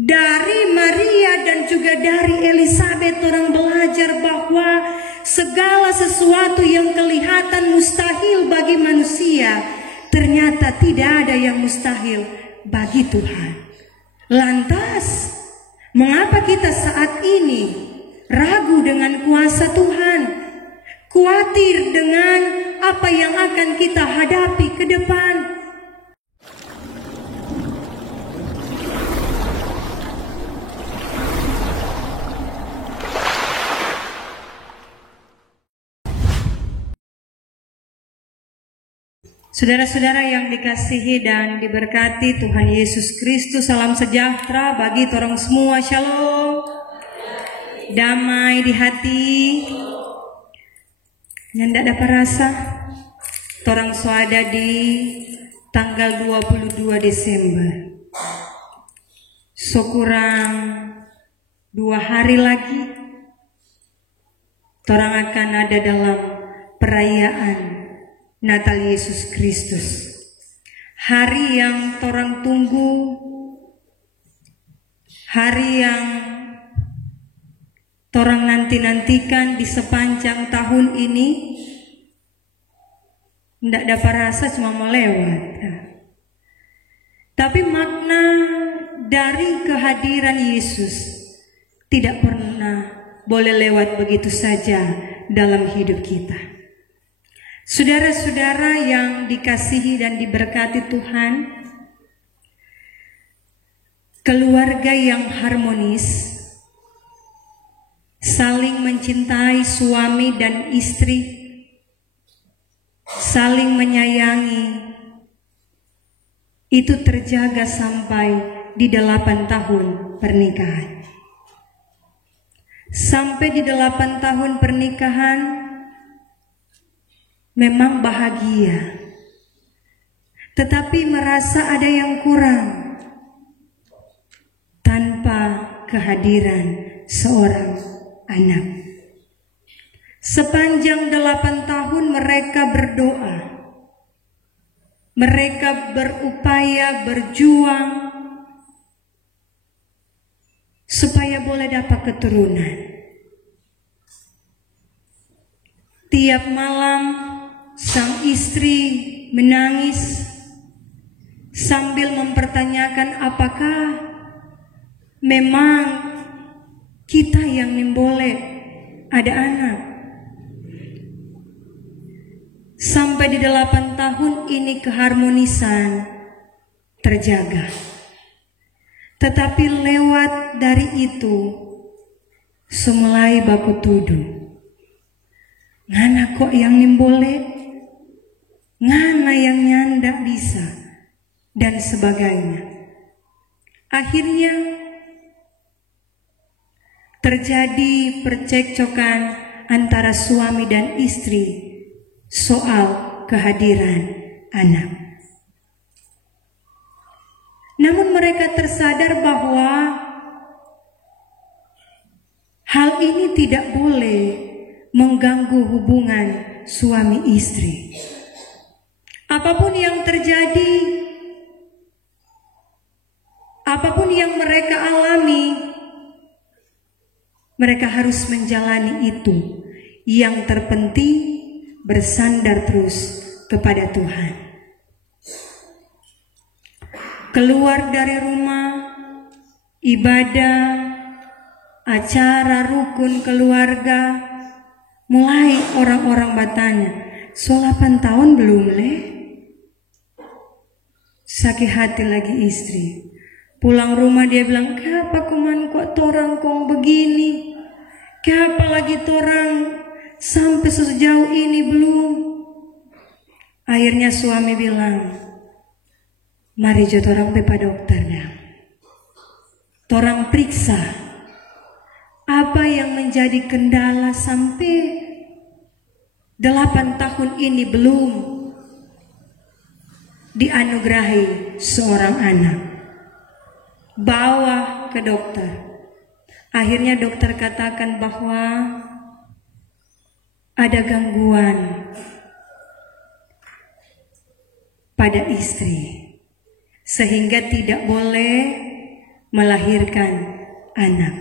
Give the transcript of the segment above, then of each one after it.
Dari Maria dan juga dari Elizabeth orang belajar bahwa segala sesuatu yang kelihatan mustahil bagi manusia, ternyata tidak ada yang mustahil bagi Tuhan. Lantas, mengapa kita saat ini ragu dengan kuasa Tuhan? Khawatir dengan apa yang akan kita hadapi ke depan? Saudara-saudara yang dikasihi dan diberkati Tuhan Yesus Kristus, salam sejahtera bagi torong semua. Shalom. Damai di hati. Nyandak dapat rasa. Torang suada di tanggal 22 Desember. Kurang 2 hari lagi torang akan ada dalam perayaan Natal Yesus Kristus. Hari yang torang tunggu, hari yang torang nanti-nantikan di sepanjang tahun ini. Tidak dapat rasa cuma mau lewat. Tapi makna dari kehadiran Yesus tidak pernah boleh lewat begitu saja dalam hidup kita. Saudara-saudara yang dikasihi dan diberkati Tuhan, keluarga yang harmonis, saling mencintai suami dan istri, saling menyayangi, itu terjaga sampai di 8 tahun pernikahan. Sampai di 8 tahun pernikahan memang bahagia, tetapi merasa ada yang kurang tanpa kehadiran seorang anak. Sepanjang 8 tahun mereka berdoa, mereka berupaya berjuang supaya boleh dapat keturunan. Tiap malam sang istri menangis sambil mempertanyakan apakah memang kita yang boleh ada anak. Sampai di 8 tahun ini keharmonisan terjaga. Tetapi lewat dari itu semulai baku tuduh. Ngana kok yang boleh? Ngana yang nyandak bisa, dan sebagainya. Akhirnya terjadi percekcokan antara suami dan istri soal kehadiran anak. Namun mereka tersadar bahwa hal ini tidak boleh mengganggu hubungan suami istri. Apapun yang terjadi, apapun yang mereka alami, mereka harus menjalani itu. Yang terpenting bersandar terus kepada Tuhan. Keluar dari rumah, ibadah, acara rukun keluarga, mulai orang-orang bertanya, "So 8 tahun belum le?" Sakit hati lagi istri. Pulang rumah dia bilang, "Kenapa kuman kok torang kong begini? Kenapa lagi torang sampai sejauh ini belum?" Akhirnya suami bilang, "Mari jo torang pe pa dokter dah. Torang periksa apa yang menjadi kendala sampai 8 tahun ini belum dianugerahi seorang anak." Bawa ke dokter. Akhirnya dokter katakan bahwa ada gangguan pada istri, sehingga tidak boleh melahirkan anak.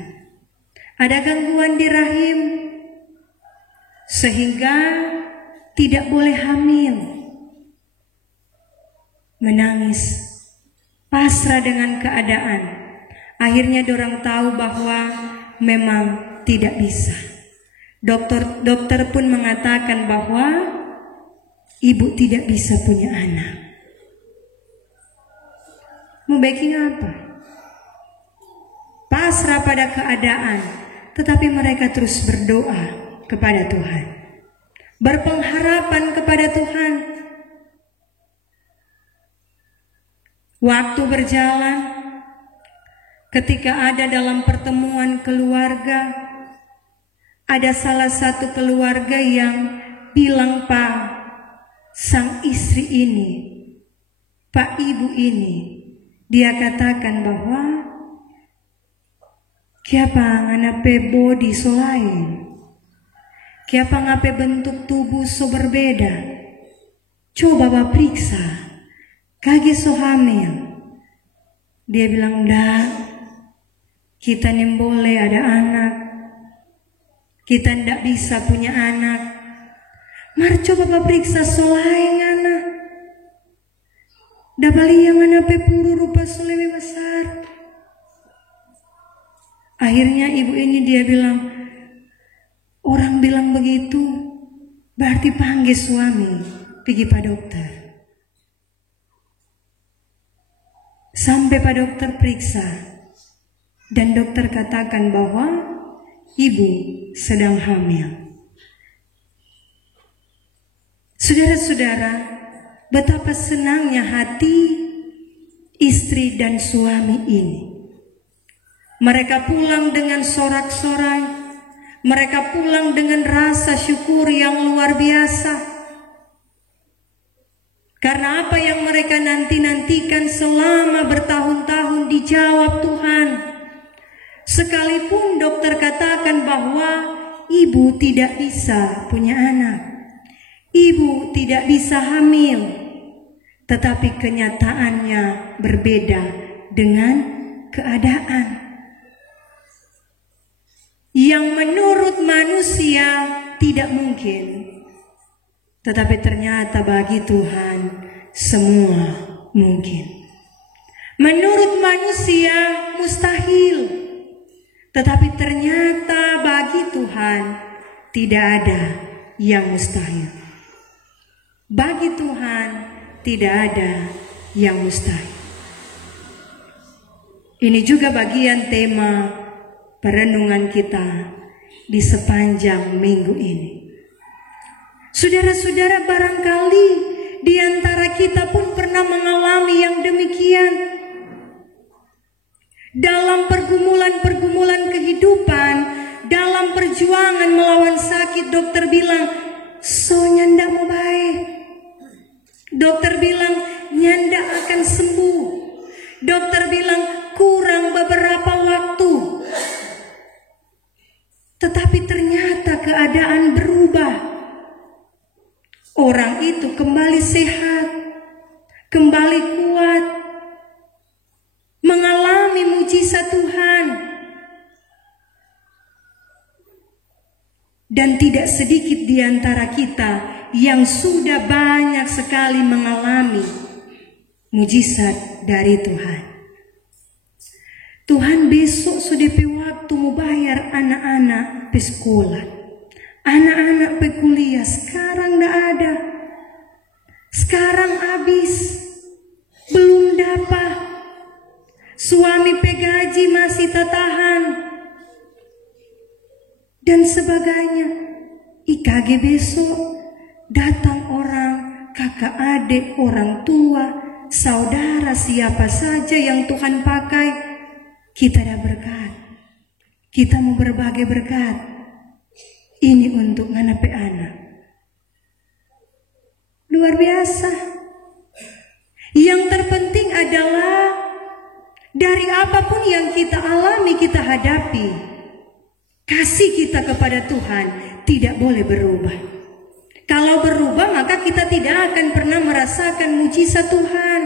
Ada gangguan di rahim sehingga tidak boleh hamil. Menangis, pasrah dengan keadaan. Akhirnya dorang tahu bahwa memang tidak bisa. Dokter pun mengatakan bahwa ibu tidak bisa punya anak. Mau backing apa? Pasrah pada keadaan, tetapi mereka terus berdoa kepada Tuhan, berpengharapan kepada Tuhan. Waktu berjalan, ketika ada dalam pertemuan keluarga, ada salah satu keluarga yang bilang, "Pak, sang istri ini, Pak ibu ini," dia katakan bahwa kiapa nganape body so lain, kiapa ngape bentuk tubuh so berbeda, coba Bapak periksa, kage so hamil. Dia bilang, "Ndak, kita nih boleh ada anak, kita ndak bisa punya anak. Mar coba Bapak periksa so lain anak. Da bali yang anak puru rupa so lebih besar." Akhirnya ibu ini dia bilang, "Orang bilang begitu, berarti panggil suami, pergi Pak dokter." Sampai Pak dokter periksa, dan dokter katakan bahwa ibu sedang hamil. Saudara-saudara, betapa senangnya hati istri dan suami ini. Mereka pulang dengan sorak-sorai, mereka pulang dengan rasa syukur yang luar biasa. Karena apa yang mereka nanti-nantikan selama bertahun-tahun dijawab Tuhan. Sekalipun dokter katakan bahwa ibu tidak bisa punya anak, ibu tidak bisa hamil, tetapi kenyataannya berbeda dengan keadaan. Yang menurut manusia tidak mungkin, tetapi ternyata bagi Tuhan semua mungkin. Menurut manusia mustahil, tetapi ternyata bagi Tuhan tidak ada yang mustahil. Bagi Tuhan tidak ada yang mustahil. Ini juga bagian tema perenungan kita di sepanjang minggu ini. Saudara-saudara, barangkali di antara kita pun pernah mengalami yang demikian. Dalam pergumulan-pergumulan kehidupan, dalam perjuangan melawan sakit, dokter bilang, "So nyanda mau baik." Dokter bilang, "Nyanda akan sembuh." Dokter bilang, "Kurang beberapa waktu." Tetapi ternyata keadaan berubah. Orang itu kembali sehat, kembali kuat, mengalami mujizat Tuhan. Dan tidak sedikit di antara kita yang sudah banyak sekali mengalami mujizat dari Tuhan. Tuhan besok sudah waktu mau bayar anak-anak pe sekolah, anak-anak pe kuliah, sekarang tidak ada. Sekarang habis, belum dapat. Suami pe gaji masih tertahan dan sebagainya. IKG besok datang orang, kakak adik, orang tua, saudara, siapa saja yang Tuhan pakai. Kita ada berkat, kita mau berbagi berkat. Ini untuk anak. Luar biasa. Yang terpenting adalah dari apapun yang kita alami, kita hadapi, kasih kita kepada Tuhan tidak boleh berubah. Kalau berubah, maka kita tidak akan pernah merasakan mujizat Tuhan.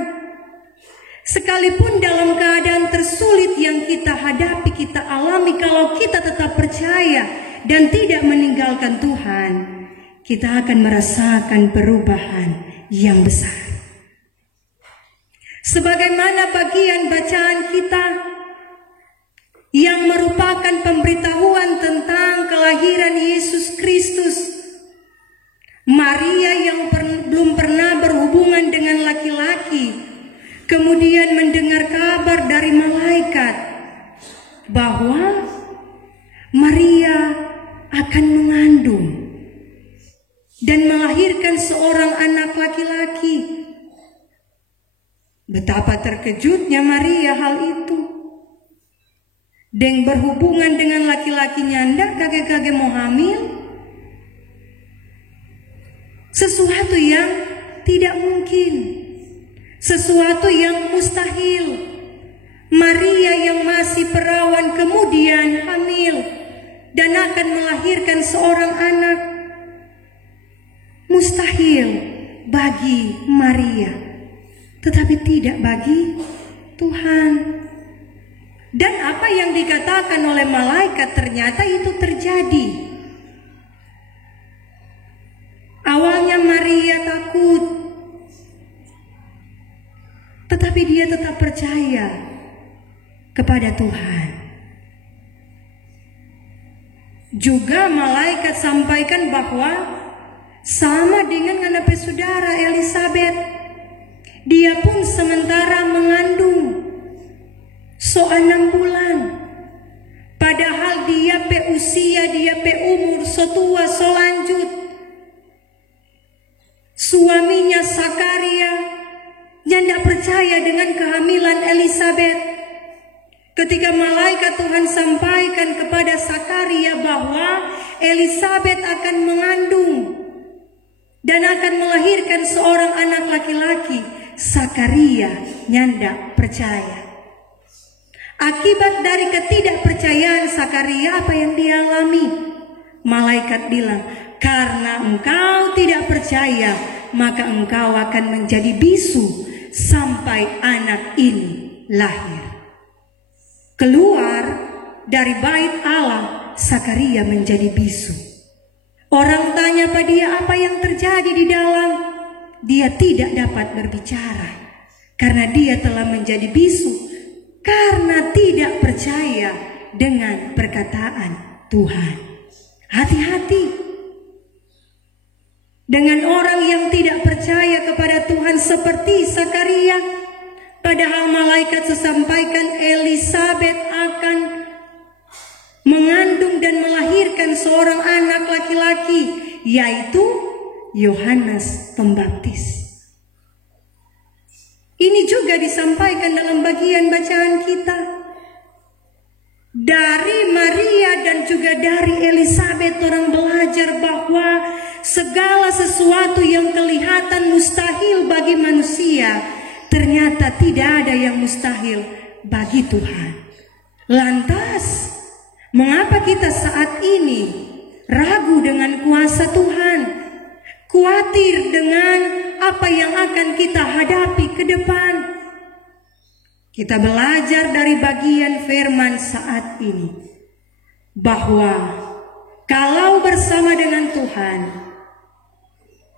Sekalipun dalam keadaan tersulit yang kita hadapi, kita alami, kalau kita tetap percaya dan tidak meninggalkan Tuhan, kita akan merasakan perubahan yang besar. Sebagaimana bagian bacaan kita yang merupakan pemberitahuan tentang kelahiran Yesus Kristus, Maria yang belum pernah berhubungan dengan laki-laki, kemudian mendengar kabar dari malaikat bahwa Maria akan mengandung dan melahirkan seorang anak laki-laki. Betapa terkejutnya Maria hal itu. Dan berhubungan dengan laki-laki nyanda, kage-kage mau hamil. Sesuatu yang tidak mungkin, sesuatu yang mustahil. Maria yang masih perawan kemudian hamil dan akan melahirkan seorang anak. Mustahil bagi Maria, tetapi tidak bagi Tuhan. Dan apa yang dikatakan oleh malaikat ternyata itu terjadi. Awalnya Maria takut, tetapi dia tetap percaya kepada Tuhan. Juga malaikat sampaikan bahwa sama dengan anak saudara Elisabet, dia pun sementara mengandung 6 bulan. Padahal dia pe usia, dia pe umur setua selanjut. Suaminya Sakaria yang tidak percaya dengan kehamilan Elisabet. Ketika malaikat Tuhan sampaikan kepada Sakaria bahwa Elisabet akan mengandung dan akan melahirkan seorang anak laki-laki, Sakaria nyanda percaya. Akibat dari ketidakpercayaan Sakaria, apa yang dialami? Malaikat bilang, karena engkau tidak percaya, maka engkau akan menjadi bisu sampai anak ini lahir. Keluar dari bait Allah, Sakaria menjadi bisu. Orang tanya pada dia apa yang terjadi di dalam. Dia tidak dapat berbicara karena dia telah menjadi bisu, karena tidak percaya dengan perkataan Tuhan. Hati-hati dengan orang yang tidak percaya kepada Tuhan seperti Sakaria. Padahal malaikat sesampaikan Elisabet akan mengandung dan melahirkan seorang anak laki-laki, yaitu Yohanes Pembaptis. Ini juga disampaikan dalam bagian bacaan kita. Dari Maria dan juga dari Elisabet orang belajar bahwa segala sesuatu yang kelihatan mustahil bagi manusia, ternyata tidak ada yang mustahil bagi Tuhan. Lantas, mengapa kita saat ini ragu dengan kuasa Tuhan? Khawatir dengan apa yang akan kita hadapi ke depan. Kita belajar dari bagian firman saat ini bahwa kalau bersama dengan Tuhan,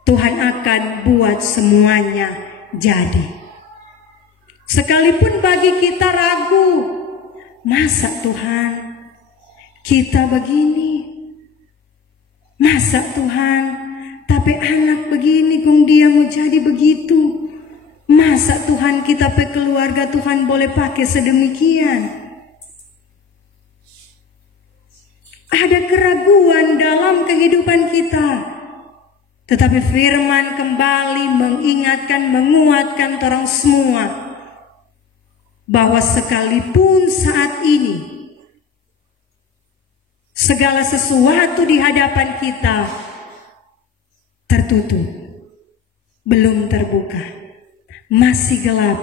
Tuhan akan buat semuanya jadi. Sekalipun bagi kita ragu, masa Tuhan kita begini? Masa Tuhan tapi anak begini kong dia mau jadi begitu? Masa Tuhan kita pe keluarga Tuhan boleh pakai sedemikian? Ada keraguan dalam kehidupan kita. Tetapi firman kembali mengingatkan, menguatkan orang semua bahwa sekalipun saat ini segala sesuatu di hadapan kita tertutup, belum terbuka, masih gelap,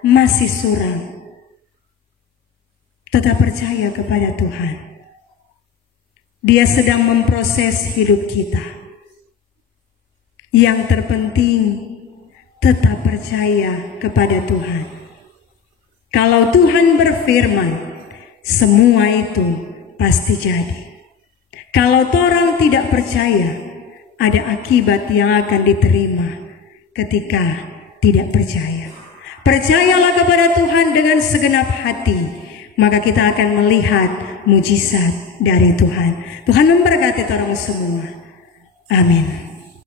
masih suram, tetap percaya kepada Tuhan. Dia sedang memproses hidup kita. Yang terpenting tetap percaya kepada Tuhan. Kalau Tuhan berfirman, semua itu pasti jadi. Kalau orang tidak percaya, ada akibat yang akan diterima ketika tidak percaya. Percayalah kepada Tuhan dengan segenap hati, maka kita akan melihat mujizat dari Tuhan. Tuhan memberkati orang semua. Amin.